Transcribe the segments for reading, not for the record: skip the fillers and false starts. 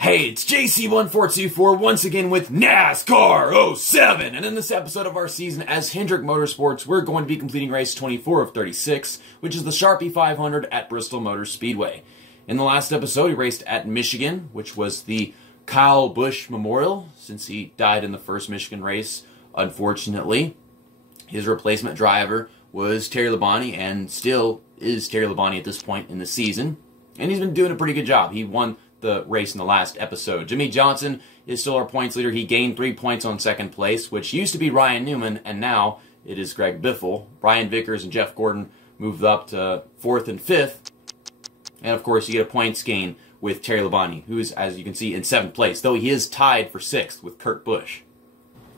Hey, it's JC1424 once again with NASCAR 07, and in this episode of our season as Hendrick Motorsports, we're going to be completing race 24 of 36, which is the Sharpie 500 at Bristol Motor Speedway. In the last episode, he raced at Michigan, which was the Kyle Busch Memorial, since he died in the first Michigan race, unfortunately. His replacement driver was Terry Labonte, and still is Terry Labonte at this point in the season, and he's been doing a pretty good job. He won the race in the last episode. Jimmy Johnson is still our points leader. He gained 3 points on second place, which used to be Ryan Newman, and now it is Greg Biffle. Brian Vickers and Jeff Gordon moved up to 4th and 5th. And of course, you get a points gain with Terry Labonte, who is, as you can see, in 7th place, though he is tied for 6th with Kurt Busch.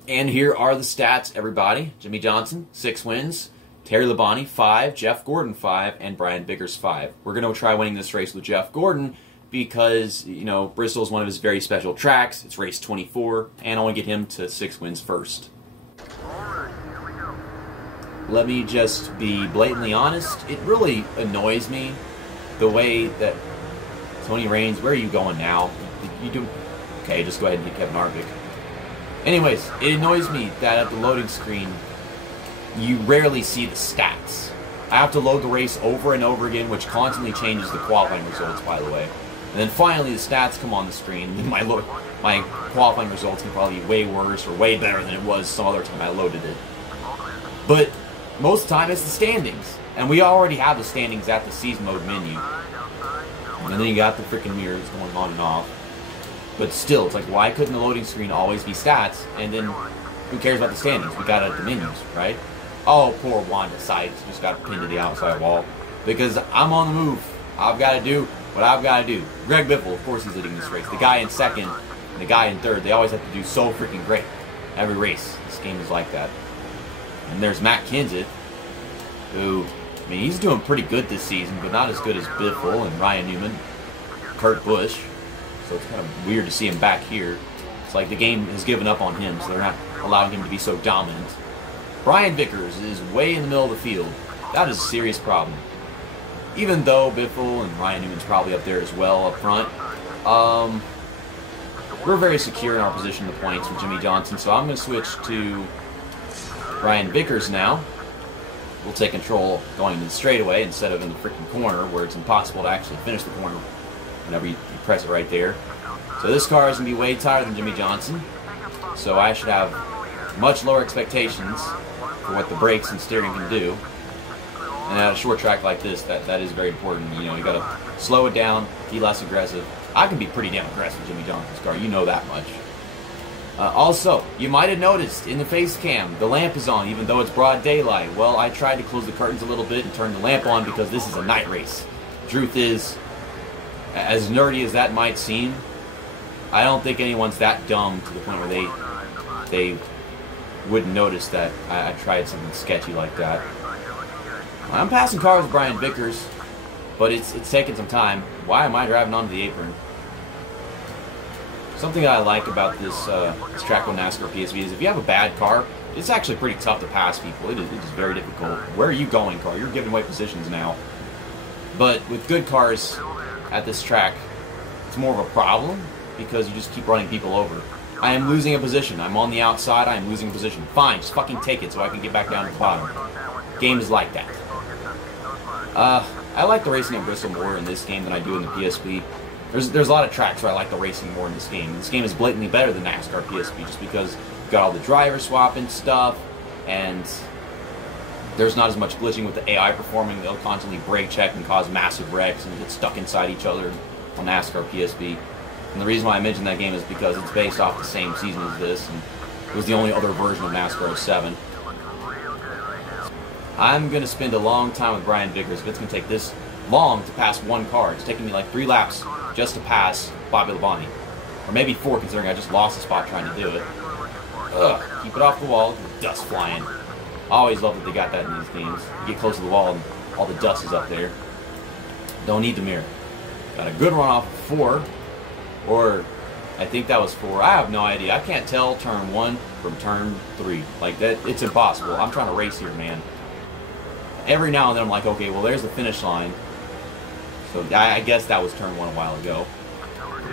And here are the stats, everybody. Jimmy Johnson, 6 wins. Terry Labonte, 5. Jeff Gordon, 5. And Brian Vickers, 5. We're going to try winning this race with Jeff Gordon, because, you know, Bristol is one of his very special tracks. It's race 24, and I want to get him to 6 wins first. Let me just be blatantly honest. It really annoys me the way that Tony Raines, where are you going now? You do okay, just go ahead and hit Kevin Harvick. Anyways, it annoys me that at the loading screen, you rarely see the stats. I have to load the race over and over again, which constantly changes the qualifying results, by the way. And then finally the stats come on the screen, and my qualifying results can probably be way worse or way better than it was some other time I loaded it. But most of the time it's the standings. And we already have the standings at the season mode menu. And then you got the freaking mirrors going on and off. But still, it's like, why couldn't the loading screen always be stats? And then who cares about the standings? We got it at the menus, right? Oh, poor Wanda Sykes just got pinned to the outside wall. Because I'm on the move. I've got to do what I've got to do. Greg Biffle, of course he's leading this race. The guy in 2nd and the guy in 3rd, they always have to do so freaking great. Every race, this game is like that. And there's Matt Kenseth, who, I mean, he's doing pretty good this season, but not as good as Biffle and Ryan Newman, Kurt Busch. So it's kind of weird to see him back here. It's like the game has given up on him, so they're not allowing him to be so dominant. Brian Vickers is way in the middle of the field. That is a serious problem. Even though Biffle and Ryan Newman's probably up there as well up front, we're very secure in our position in the points with Jimmy Johnson, so I'm going to switch to Brian Vickers now. We'll take control going into the straightaway instead of in the freaking corner, where it's impossible to actually finish the corner whenever you press it right there. So this car is going to be way tighter than Jimmy Johnson, so I should have much lower expectations for what the brakes and steering can do. And at a short track like this, that is very important. You know, you got to slow it down, be less aggressive. I can be pretty damn aggressive with Jimmy Johnson's car, you know that much. Also, you might have noticed in the face cam, the lamp is on even though it's broad daylight. Well, I tried to close the curtains a little bit and turn the lamp on because this is a night race. Truth is, as nerdy as that might seem, I don't think anyone's that dumb to the point where they wouldn't notice that I tried something sketchy like that. I'm passing cars with Brian Vickers, but it's taking some time. Why am I driving onto the apron? Something that I like about this track on NASCAR PSV is if you have a bad car, it's actually pretty tough to pass people. It is very difficult. Where are you going, car? You're giving away positions now. But with good cars at this track, it's more of a problem because you just keep running people over. I am losing a position. I'm on the outside. I am losing a position. Fine, just fucking take it so I can get back down to the bottom. Game is like that. I like the racing at Bristol more in this game than I do in the PSP. There's a lot of tracks where I like the racing more in this game. This game is blatantly better than NASCAR PSP just because you've got all the driver swapping stuff, and there's not as much glitching with the AI performing. They'll constantly brake check and cause massive wrecks and get stuck inside each other on NASCAR PSP. And the reason why I mention that game is because it's based off the same season as this, and it was the only other version of NASCAR 07. I'm going to spend a long time with Brian Vickers if it's going to take this long to pass one car. It's taking me like 3 laps just to pass Bobby Labonte. Or maybe 4, considering I just lost a spot trying to do it. Ugh, keep it off the wall, dust flying. I always love that they got that in these games. You get close to the wall and all the dust is up there. Don't need the mirror. Got a good run off of 4. Or, I think that was 4. I have no idea. I can't tell turn 1 from turn 3. Like, that, it's impossible. I'm trying to race here, man. Every now and then I'm like, okay, well, there's the finish line. So I guess that was turn 1 a while ago.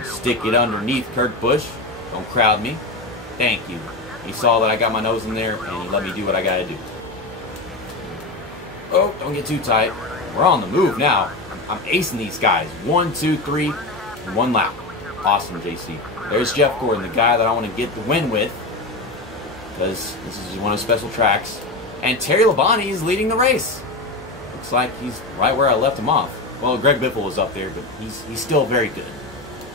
Stick it underneath Kurt Busch. Don't crowd me. Thank you. He saw that I got my nose in there, and he let me do what I gotta do. Oh, don't get too tight. We're on the move now. I'm acing these guys. 1, 2, 3, and 1 lap. Awesome, JC. There's Jeff Gordon, the guy that I want to get the win with, because this is one of those special tracks. And Terry Labonte is leading the race. Looks like he's right where I left him off. Well, Greg Biffle was up there, but he's still very good.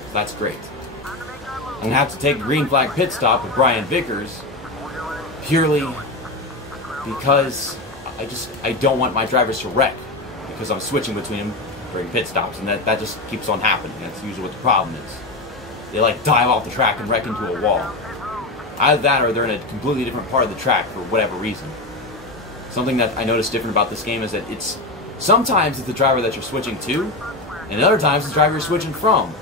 So that's great. I'm going to have to take the green flag pit stop with Brian Vickers, purely because I don't want my drivers to wreck, because I'm switching between them during pit stops, and that just keeps on happening. That's usually what the problem is. They like dive off the track and wreck into a wall. Either that or they're in a completely different part of the track for whatever reason. Something that I noticed different about this game is that sometimes it's the driver that you're switching to, and other times it's the driver you're switching from.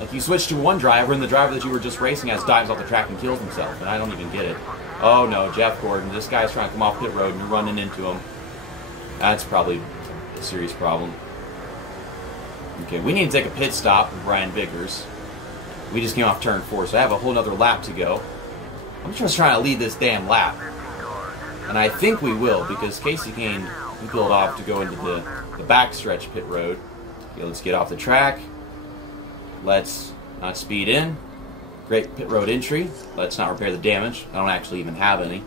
Like you switch to one driver and the driver that you were just racing as dives off the track and kills himself, and I don't even get it. Oh no, Jeff Gordon, this guy's trying to come off pit road and you're running into him. That's probably a serious problem. Okay, we need to take a pit stop with Brian Vickers. We just came off turn 4, so I have a whole other lap to go. I'm just trying to lead this damn lap. And I think we will, because Casey Kane, we peeled off to go into the backstretch pit road. Okay, let's get off the track. Let's not speed in. Great pit road entry. Let's not repair the damage. I don't actually even have any.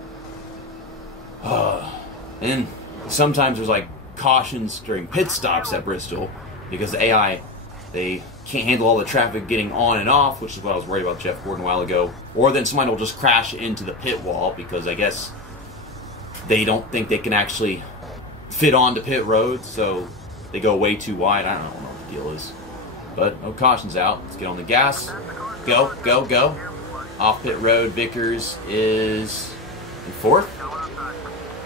And sometimes there's like cautions during pit stops at Bristol, because the AI, they can't handle all the traffic getting on and off, which is what I was worried about Jeff Gordon a while ago. Or then somebody will just crash into the pit wall, because I guess they don't think they can actually fit onto pit road, so they go way too wide. I don't know what the deal is. But no cautions out. Let's get on the gas. Go, go, go. Off pit road, Vickers is in 4th.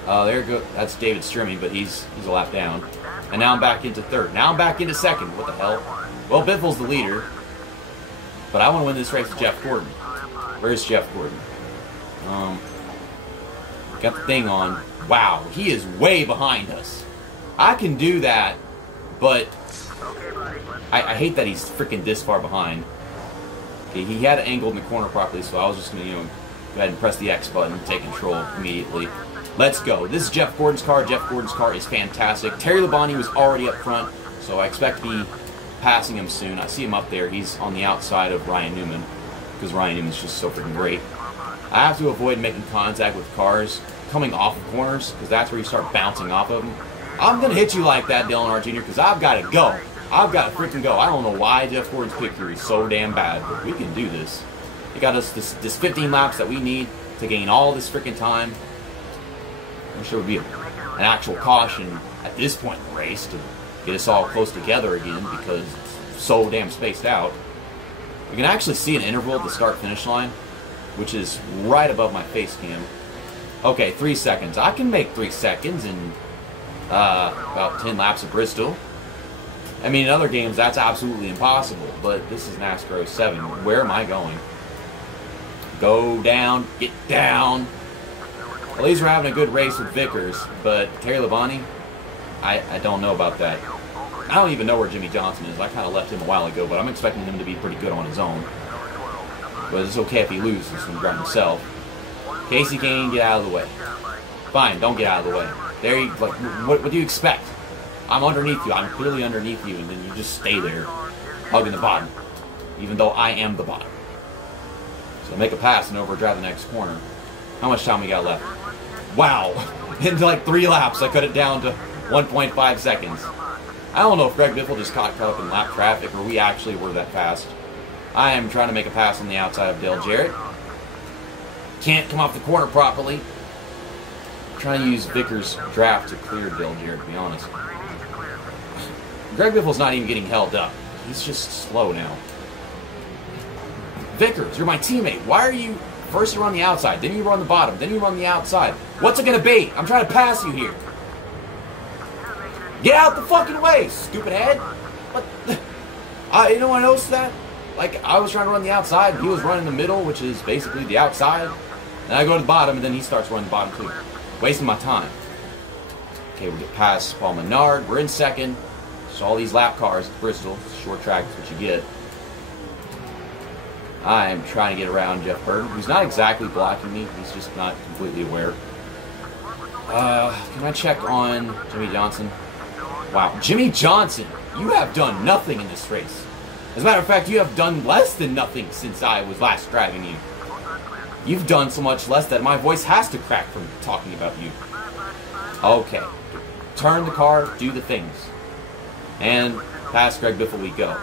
There go. That's David Strimmy, but he's a lap down. And now I'm back into 3rd. Now I'm back into 2nd. What the hell? Well, Biffle's the leader, but I want to win this race with Jeff Gordon. Where's Jeff Gordon? Got the thing on. Wow, he is way behind us. I can do that, but I hate that he's freaking this far behind. Okay, he had it angled in the corner properly, so I was just going to, go ahead and press the X button and take control immediately. Let's go. This is Jeff Gordon's car. Jeff Gordon's car is fantastic. Terry Labonte was already up front, so I expect to be passing him soon. I see him up there. He's on the outside of Ryan Newman, because Ryan Newman's just so freaking great. I have to avoid making contact with cars coming off of corners, because that's where you start bouncing off of them. I'm going to hit you like that, Dale Earnhardt Jr., because I've got to go. I've got to freaking go. I don't know why Jeff Gordon's pick here is so damn bad, but we can do this. He got us this 15 laps that we need to gain all this freaking time. I'm sure it would be an actual caution at this point in the race to get us all close together again, because it's so damn spaced out. We can actually see an interval at the start-finish line, which is right above my face cam. Okay, 3 seconds. I can make 3 seconds in about 10 laps of Bristol. I mean, in other games, that's absolutely impossible, but this is NASCAR 07. Where am I going? Go down, get down. At least we're having a good race with Vickers, but Terry Labonte, I don't know about that. I don't even know where Jimmy Johnson is. I kind of left him a while ago, but I'm expecting him to be pretty good on his own. But it's okay if he loses from driving himself. Casey Kane, get out of the way. Fine, don't get out of the way. There, like, what do you expect? I'm underneath you. I'm clearly underneath you, and then you just stay there, hugging the bottom, even though I am the bottom. So make a pass and overdrive the next corner. How much time we got left? Wow! In like 3 laps, I cut it down to 1.5 seconds. I don't know if Greg Biffle just caught up in lap traffic, or we actually were that fast. I am trying to make a pass on the outside of Dale Jarrett. Can't come off the corner properly. I'm trying to use Vickers' draft to clear Dale Jarrett, to be honest. Greg Biffle's not even getting held up. He's just slow now. Vickers, you're my teammate. Why are you... First you run the outside, then you run the bottom, then you run the outside. What's it gonna be? I'm trying to pass you here. Get out the fucking way, stupid head. What? You know what I noticed that? Like, I was trying to run the outside, and he was running the middle, which is basically the outside. And I go to the bottom, and then he starts running the bottom too. Wasting my time. Okay, we get past Paul Menard. We're in 2nd. So all these lap cars at Bristol. Short track is what you get. I'm trying to get around Jeff Burton, who's not exactly blocking me. He's just not completely aware. Can I check on Jimmy Johnson? Wow, Jimmy Johnson, you have done nothing in this race. As a matter of fact, you have done less than nothing since I was last driving you. You've done so much less that my voice has to crack from talking about you. Okay. Turn the car, do the things. And past Greg Biffle we go.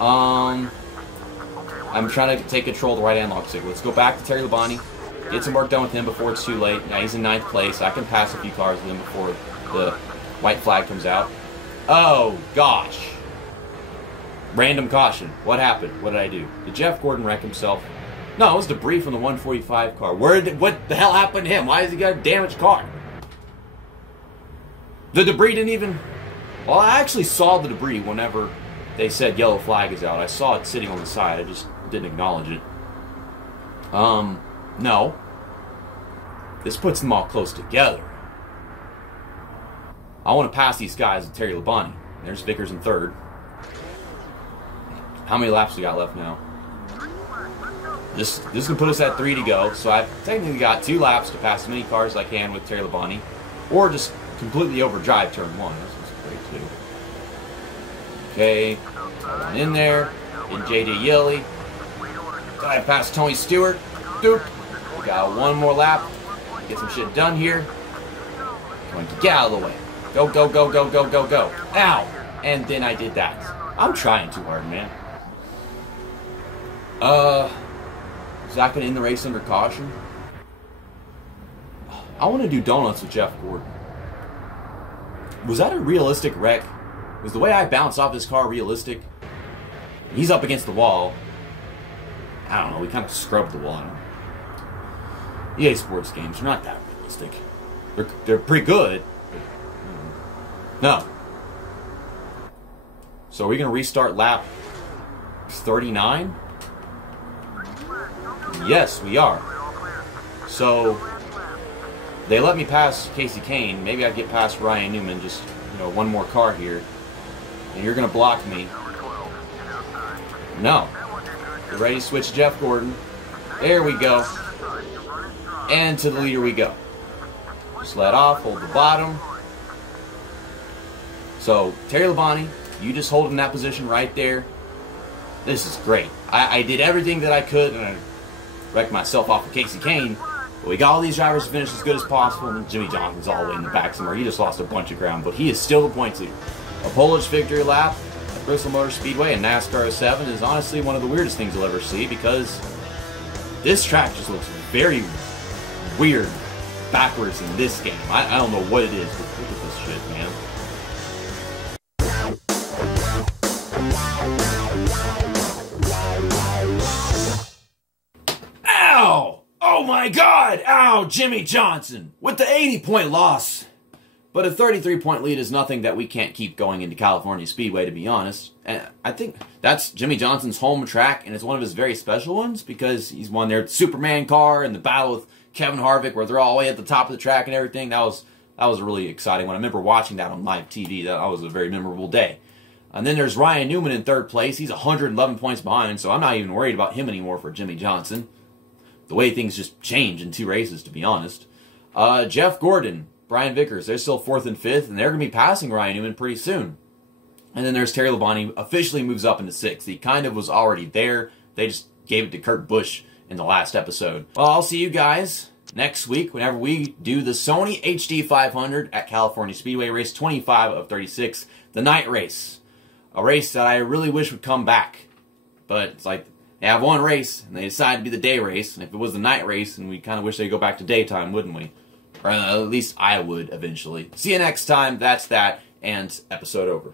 I'm trying to take control of the right analog stick. Let's go back to Terry Labonte. Get some work done with him before it's too late. Now he's in 9th place. I can pass a few cars with him before the white flag comes out. Oh, gosh. Random caution. What happened? What did I do? Did Jeff Gordon wreck himself? No, it was debris from the 145 car. What the hell happened to him? Why has he got a damaged car? The debris didn't even... Well, I actually saw the debris whenever they said yellow flag is out. I saw it sitting on the side. I just didn't acknowledge it. No. This puts them all close together. I want to pass these guys with Terry Labonte. There's Vickers in 3rd. How many laps we got left now? This is going to put us at 3 to go. So I've technically got 2 laps to pass as many cars as I can with Terry Labonte. Or just completely overdrive turn 1. This was great too. Okay. One in there. In J.J. Yeley. Dive past Tony Stewart. Doop. We got 1 more lap. Get some shit done here. Going to get out of the way. Go, go, go, go, go, go, go. Ow! And then I did that. I'm trying too hard, man. Is that going to end the race under caution? I want to do donuts with Jeff Gordon. Was that a realistic wreck? Was the way I bounced off this car realistic? He's up against the wall. I don't know, we kind of scrubbed the wall. EA Sports games are not that realistic. They're pretty good. No. So are we going to restart lap 39? Yes, we are. So they let me pass Casey Kane. Maybe I get past Ryan Newman. Just, 1 more car here. And you're going to block me. No. You're ready to switch Jeff Gordon. There we go. And to the leader we go. Just let off, hold the bottom. So, Terry Labonte, you just hold in that position right there. This is great. I did everything that I could, and I wrecked myself off of Casey Kane. But we got all these drivers to finish as good as possible, and Jimmy Johnson's all the way in the back somewhere. He just lost a bunch of ground, but he is still the points leader. A Polish victory lap at Bristol Motor Speedway and NASCAR 7 is honestly one of the weirdest things you'll ever see, because this track just looks very weird backwards in this game. I don't know what it is, but look at this shit, man. Ow! Oh my God! Ow! Jimmy Johnson with the 80-point loss. But a 33-point lead is nothing that we can't keep going into California Speedway, to be honest. And I think that's Jimmy Johnson's home track, and it's one of his very special ones, because he's won their Superman car and the battle with Kevin Harvick, where they're all the way at the top of the track and everything. That was a really exciting one. I remember watching that on live TV. That was a very memorable day. And then there's Ryan Newman in 3rd place. He's 111 points behind, so I'm not even worried about him anymore for Jimmy Johnson. The way things just change in 2 races, to be honest. Jeff Gordon, Brian Vickers, they're still 4th and 5th, and they're going to be passing Ryan Newman pretty soon. And then there's Terry Labonte, officially moves up into 6th. He kind of was already there. They just gave it to Kurt Busch in the last episode. Well, I'll see you guys next week whenever we do the Sony HD 500 at California Speedway, race 25 of 36, the night race. A race that I really wish would come back. But it's like, they have one race, and they decide to be the day race, and if it was the night race, and we kind of wish they'd go back to daytime, wouldn't we? Or at least I would, eventually. See you next time, that's that, and episode over.